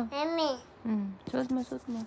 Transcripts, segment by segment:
mo. Mami. Suot mo, suot mo.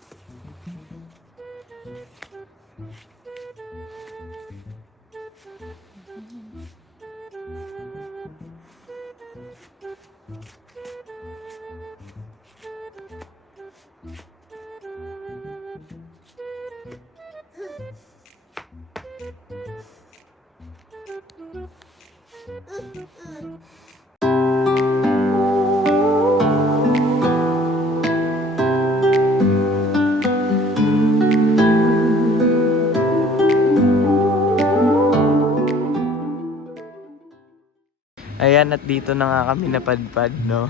Ayan, at dito na nga kami napadpad, no?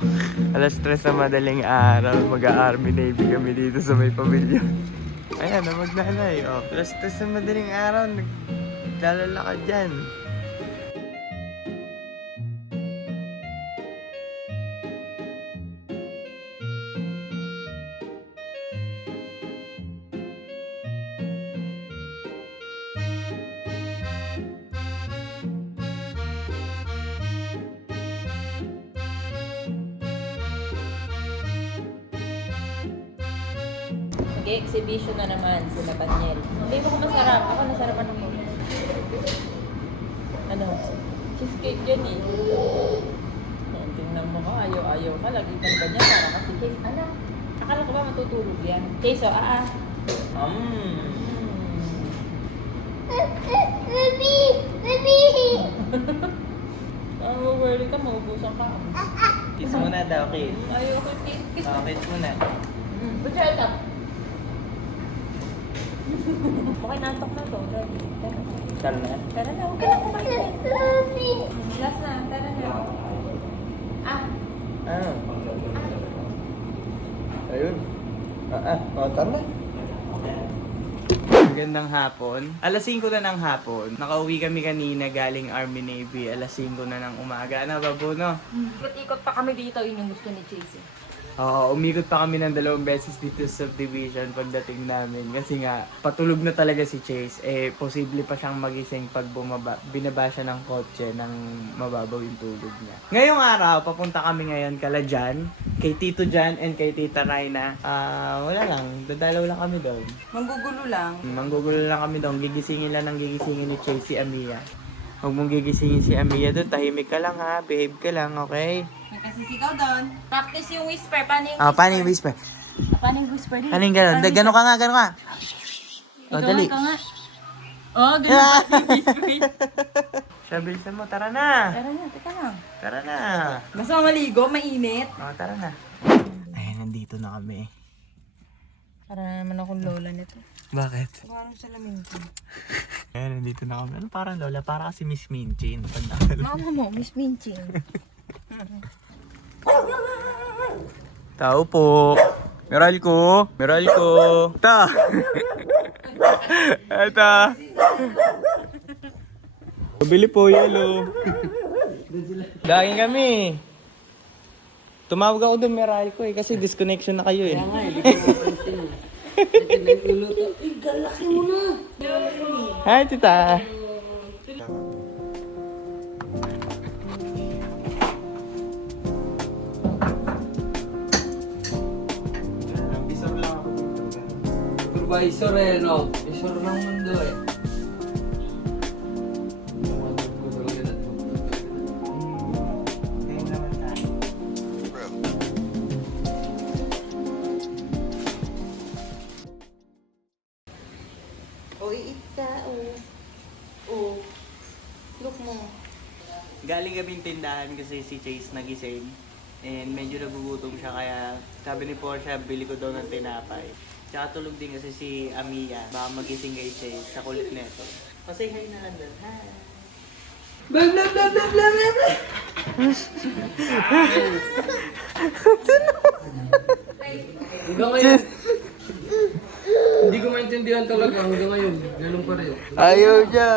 Alas 3 na madaling araw, mag-Army Navy kami dito sa may pamilya. Ayan, na magnanay, oh. Alas 3 na madaling araw, naglalakad dyan. Nag-exhibition na naman si Nathaniel. Hindi mo ko masarap. Ako nasarapan ako. Ano? Cheesecake dyan eh. Yan, tingnan mo ko. Ayaw ka. Lagi kang ganyan. Para kasi case. Ano? Akala ko ba matutulog yan? Case o Baby! Baby! worry ka. Maubusan ka. Kiss muna daw, kiss. Ayaw ko. Kiss Oh, kiss muna. Butcher ka. Okay, nantok na to. Ready? Tara na. Tara na. Huwag ka lang kumain. Baby! Last na. Tara na. Ah. Ayun. Tara na. Magandang hapon. Alas 5 na ng hapon. Nakauwi kami kanina galing Army Navy. Alas 5 na ng umaga. Ano, babuno? Ikot-ikot pa kami dito. Yun yung gusto ni Chase. Oo, umikot pa kami ng 2 beses dito sa subdivision pagdating namin. Kasi nga, patulog na talaga si Chase. Posible pa siyang magising pag binaba siya ng kotse ng mababaw yung tulog niya. Ngayong araw, papunta kami ngayon kala Jan, kay Tito Jan and kay Tita Raina. Wala lang, dadalaw lang kami doon. Manggugulo lang. Manggugulo lang kami doon. Gigisingin lang ng gigisingin ni Chase si Amia. Huwag mong gigisingin si Amia doon. Tahimik ka lang ha. Behave ka lang, okay? May kasisigaw doon. Practice yung whisper. Paano yung whisper? Paano yung whisper? Paano yung whisper? Paano yung gano'n? Gano'n ka nga, gano'n ka. O, dali. Ikaw nga. Oh, ganun ba yung whisper? Siya, bilisan mo. Tara na. Tara na, teka lang. Tara na. Basta maligo, mainit. O, tara na. Ayan, nandito na kami. Para naman akong lola nito. Bakit? Parang salamin ko. Ayan, nandito na kami. Ano parang lola? Para kasi Miss Minchin. Mama mo, Miss Minchin. Tao po. Meral ko. Meral ko. Ta. Eta. Bili po, yelo. Daging kami. Tumawag ako doon, Meral ko eh. Kasi disconnection na kayo eh. Kaya nga eh. Galaki mo na. Hi, tita. Supervisor eh, no? Supervisor ng mundo eh. Look mo. Galing kaming tindahan kasi si Chase nagising. And medyo nagugutom siya kaya sabi ni Portia, bili ko daw ng tinapay. Tsaka tulog din kasi si Amia. Baka magising kay Chase sa kulit neto. Pasay hi na lang doon. Hi! Blah blah blah blah blah blah! Hanggang ngayon. Hindi ko maintindihan talaga hanggang ngayon. Ganun pa rin. Ayaw niya!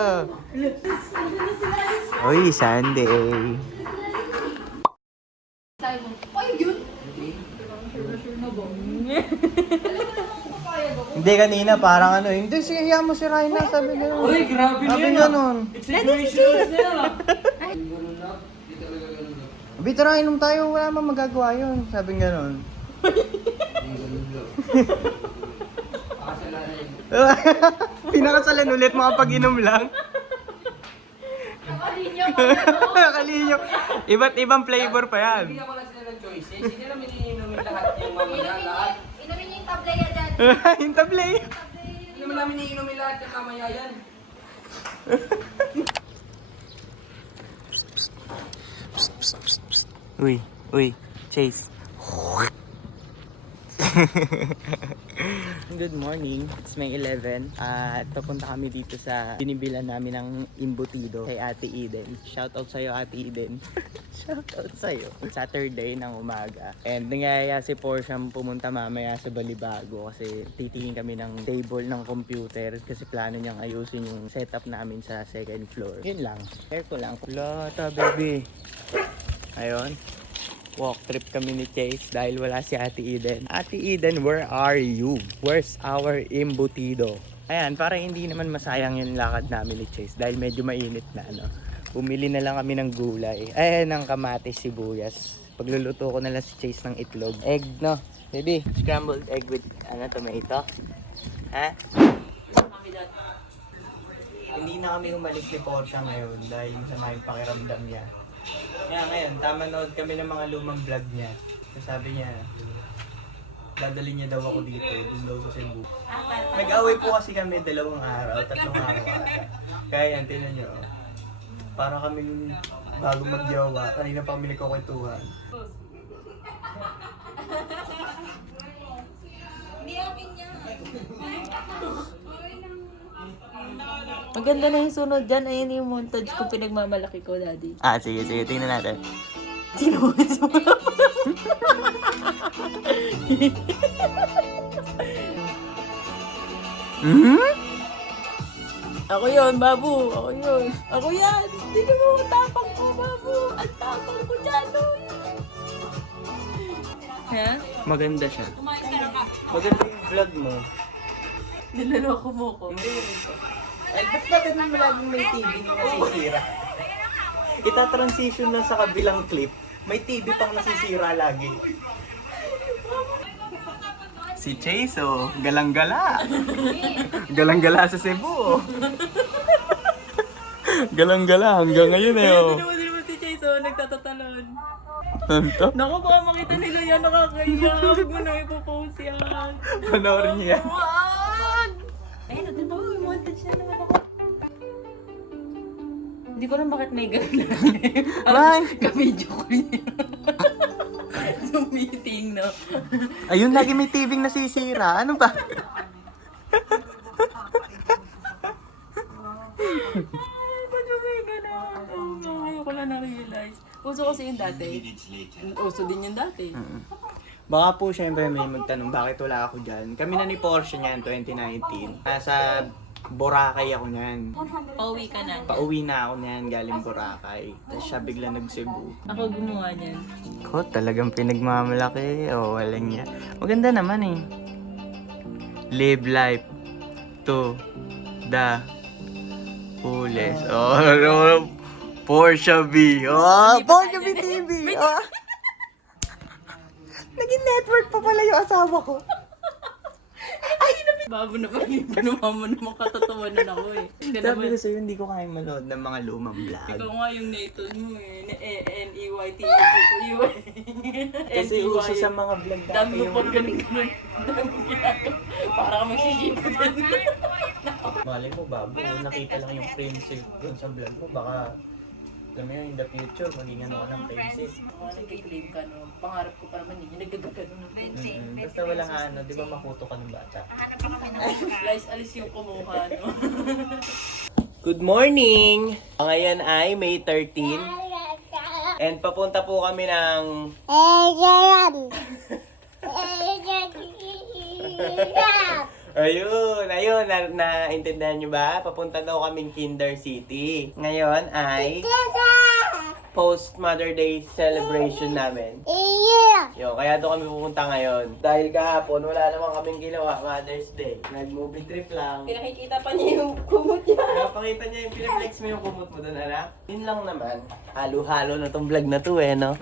Uy, Sunday! Hindi kanina parang ano, hindi siya mo si Raina, sabi niya. Uy, grabe Sabi niya. niya nun. Situations niya. Bito na inom tayo, wala mang magagawa yun. Sabi nga nun. Pakasalanan. Pinakasalan ulit mga pag-inom lang. Nakalinyo. Iba't ibang flavor pa yan. Bigyan ko lang sila ng choice. Eh, sige naman iniinumin lahat yung mamaya lahat. Inumin niyo yung tablaya dyan. Yung tablay. Hindi naman namin iniinumin lahat yung mamaya yan. Uy, Chase. Good morning. It's May 11. At papunta kami dito sa binibilan namin ng imbutido kay Ate Eden. Shoutout sa'yo, Ate Eden. Shoutout sa'yo. Saturday ng umaga. And nangyayaya si Porsche pumunta mamaya sa Balibago kasi titingin kami ng table ng computer kasi plano niyang ayusin yung setup namin sa second floor. Yun lang. Share ko lang. Lata, baby. Ayun. Walk trip kami ni Chase dahil wala si Ate Eden. Ate Eden, where are you? Where's our imbutido? Ayan, para hindi naman masayang yung lakad namin ni Chase dahil medyo mainit na, ano. Bumili na lang kami ng gulay. Ayan, ng kamatis, sibuyas. Pagluluto ko na lang si Chase ng itlog. Egg, no? Baby, scrambled egg with, tomato? Ha? Hindi na kami umalis ni Porsche ngayon dahil masama yung pakiramdam niya. Kaya ngayon, tama-nood kami ng mga lumang vlog niya. So sabi niya, dadalhin niya daw ako dito, dun daw sa Cebu. Nag-away po kasi kami 2 araw, 3 araw ata. Kaya yan, tinan niyo. Para kami bago magjawa, kanina pa kami nagkukwentuhan. Maganda na yung sunod dyan. Ayan yung montage ko pinagmamalaki ko, Daddy. Sige, tingnan natin. Sinuwis mo. Ako yun, babu. Ako yun. Ako yan. Hindi mo ang tapang ko, babu. Ang tapang ko dyan, no? Ha? Maganda siya. Maganda yung vlog mo. Niloloko mo ko. Ay, ba't ba ganun mo laging may TV na nasisira? Ita-transition lang sa kabilang clip, may TV pang nasisira lagi. Si Chase, oh, galang-gala. Galang-gala sa Cebu, oh. Galang-gala hanggang ngayon, eh, oh. Hindi mo si Chase, oh, nagtatatalon. Anto? Naku, baka makita nila yan, nakakaya. Huwag mo na ipopost yan. Panoorin niya yan. Wag! Ayun, di ba may montage na naman ako? Hindi ko alam bakit may gano'n na. Ay! Ka-video ko niya. Zoom meeting, no? Ayun, lagi may TV nasisira. Ano ba? Ba't ba may gano'n? Ngayon ko lang na-realize. Uso kasi yung dati. Uso din yung dati. Baka po syempre may magtanong bakit wala ako dyan. Kami na ni Porsche niyan 2019. Nasa Boracay ako niyan. Pauwi ka na. Pauwi na ako niyan galing Boracay. Tapos siya bigla nag-Cebu. Ako gumawa niyan. Ko, talagang pinagmamalaki. O, walang niya. Maganda naman eh. Live life to the fullest. Oh, Porsche B. Oh, Porsche B TV. Oh. Naging network pa pala yung asawa ko. Babo na pa yung ginawa mo naman katatawanan ako eh. Sabi ko sa'yo, hindi ko kaya manood ng mga lumang vlog. Ikaw nga yung naton mo eh. N-E-Y-T. Kasi uso sa mga vlog dati Dami mo yung... pag ganun-ganun. Dami mo ginagawa. Para ka magsisipa din. Malay mo, babo, nakita lang yung prinsip dun sa vlog mo. Baka, alam mo yun, in the future, maging ano ka ng prinsip. Mga nagkiklaim ka no. Pangarap ko pa naman yun. Yung nagagagano ng prinsip. Basta walang ano, di ba makuto ka ng bata? Guys, alis yung kumuha no. Good morning! Ngayon ay May 13. And papunta po kami ng... Ayun, naintindihan nyo ba? Papunta daw kaming Kinder City. Ngayon ay post Mother Day celebration namin. Yo, kaya doon kami pupunta ngayon. Dahil kahapon, wala naman kaming ginawa Mother's Day. Nag-movie trip lang. Pinakikita pa niya yung kumot niya. Napakita niya yung pinaflex mo yung kumot mo doon, anak. Yun lang naman. Halo-halo na tong vlog na to eh, no?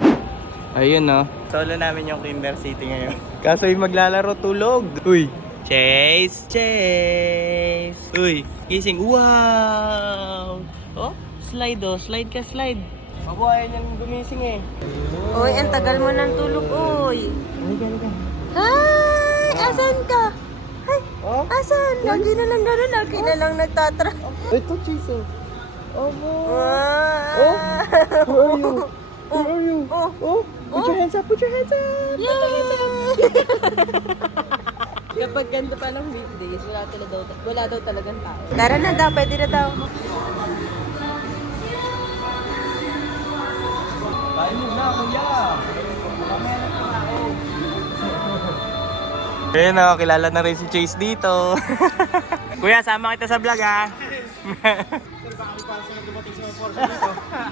Ayun no. Solo namin yung Kinder City ngayon. Kaso yung maglalaro tulog. Uy. Chase! Chase! Uy, gising. Wow! Oh, slide oh. Slide ka, slide. Ako ayaw niyang gumising eh. Uy, ang tagal mo ng tulog, uy. Halika. Hi! Asan ka? Ay, Oh? asan? Lagi na lang gano'n. Lagi na lang nagtatra. Ito, Chase oh. Oh, Oh? where are you? Where are you? Oh. Oh, put your hands up, put your hands up. Kapag ganda pa ng weekdays, wala daw talagang tao. Tara na daw, pwede na daw. Kain mo na, kuya. Ayun o, kilala na rin si Chase dito. Kuya, sama kita sa vlog ha.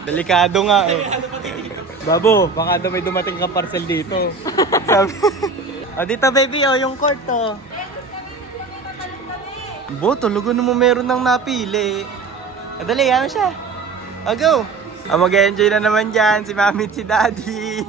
Delikado nga eh. Babo, baka daw may dumating ka parcel dito. Sabi. O dito baby, o yung court to. Bo, tulugan mo meron ng napili. Dali, yaman siya. O go. O mag-enjoy na naman dyan si mami at si daddy.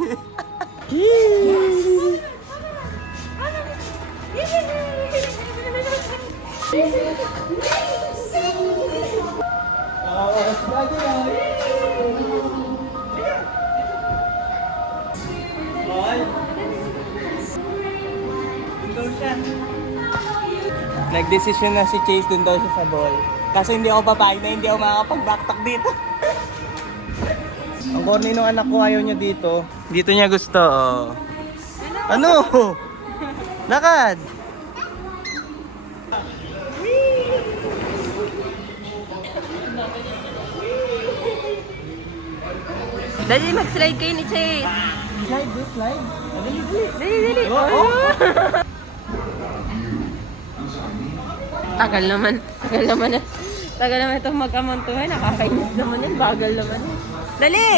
Nagdesisyon na si Chase dun daw siya sa ball. Kaso hindi ako papayag na hindi ako makakapag-backtalk dito. Ang corny nung anak ko ayaw niya dito. Dito niya gusto. Oh. Ano? Lakad! Dali, mag-slide kayo ni Chase. Slide, do slide. Dali. Oh. Tagal naman itong mag-amontuhin. Nakakainis naman yan. Bagal naman yan. Dali!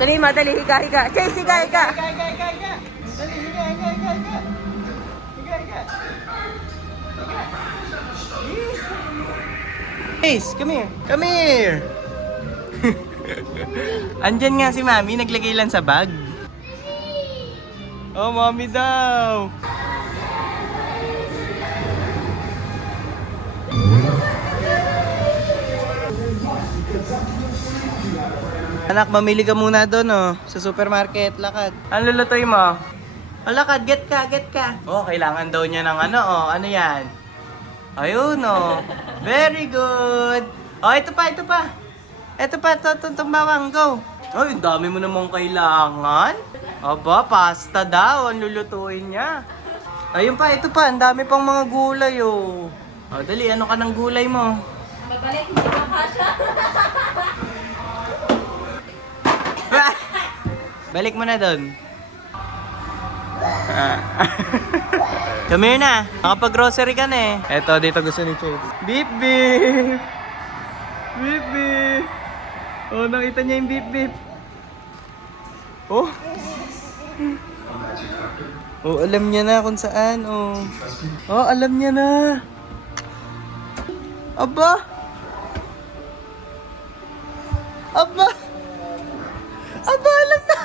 Dali, madali. Higa. Chase, higa. Chase, come here. Come here. Andyan nga si Mami, naglagay lang sa bag. Oh, Mami daw. Anak, mamili ka muna doon, oh, sa supermarket. Lakad. Ano lulutoy mo? Oh, lakad. Get ka. Oh, kailangan daw niya ng ano, oh. Ano yan? Ayun, oh. Very good. Oh, ito pa. Ito pa, itong bawang. Go. Ay, ang dami mo namang kailangan. Aba, pasta daw. Ang lulutuin niya. Ayun pa, ito pa. Ang dami pang mga gulay, oh. Oh, dali. Ano ka ng gulay mo? Babalik, hindi ka kasha. Balik mo na doon. Come here na. Nakapag-grocery ka na eh. Eto, dito gusto ni Chase. Beep beep! Beep beep! Oh, nakita niya yung beep beep. Oh! Oh, alam niya na kung saan. Oh, oh alam niya na. Aba! Aba! Aba, alam na!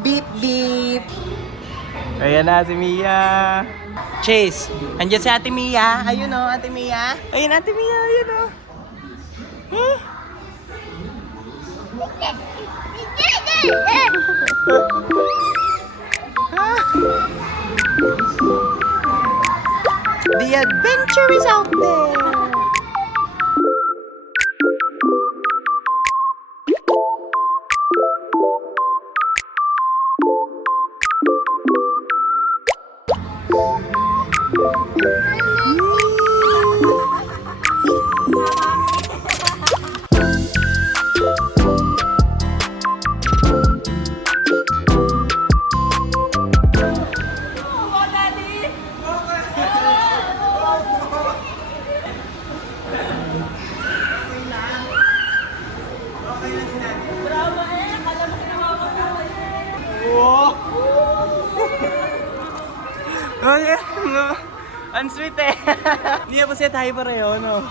Beep beep! Ayan na si Mia. Chase, andyan si Ate Mia. Ayun o, Ate Mia. Ayun, Ate Mia, ayun o. Huh? The adventure is out there. Ang sweet eh. Hindi na po siya tayo pareho, no?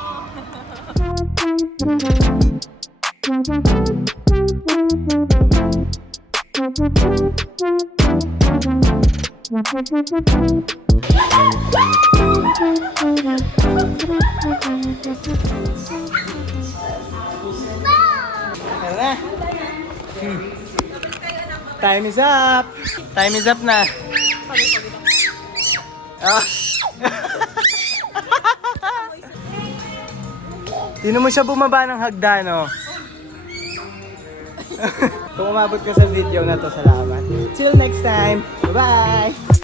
Tara na. Time is up. Time is up na. Ah. Sino mo siya bumaba ng hagdan, no? Kung umabot ka sa video na to, salamat. Till next time. Bye-bye!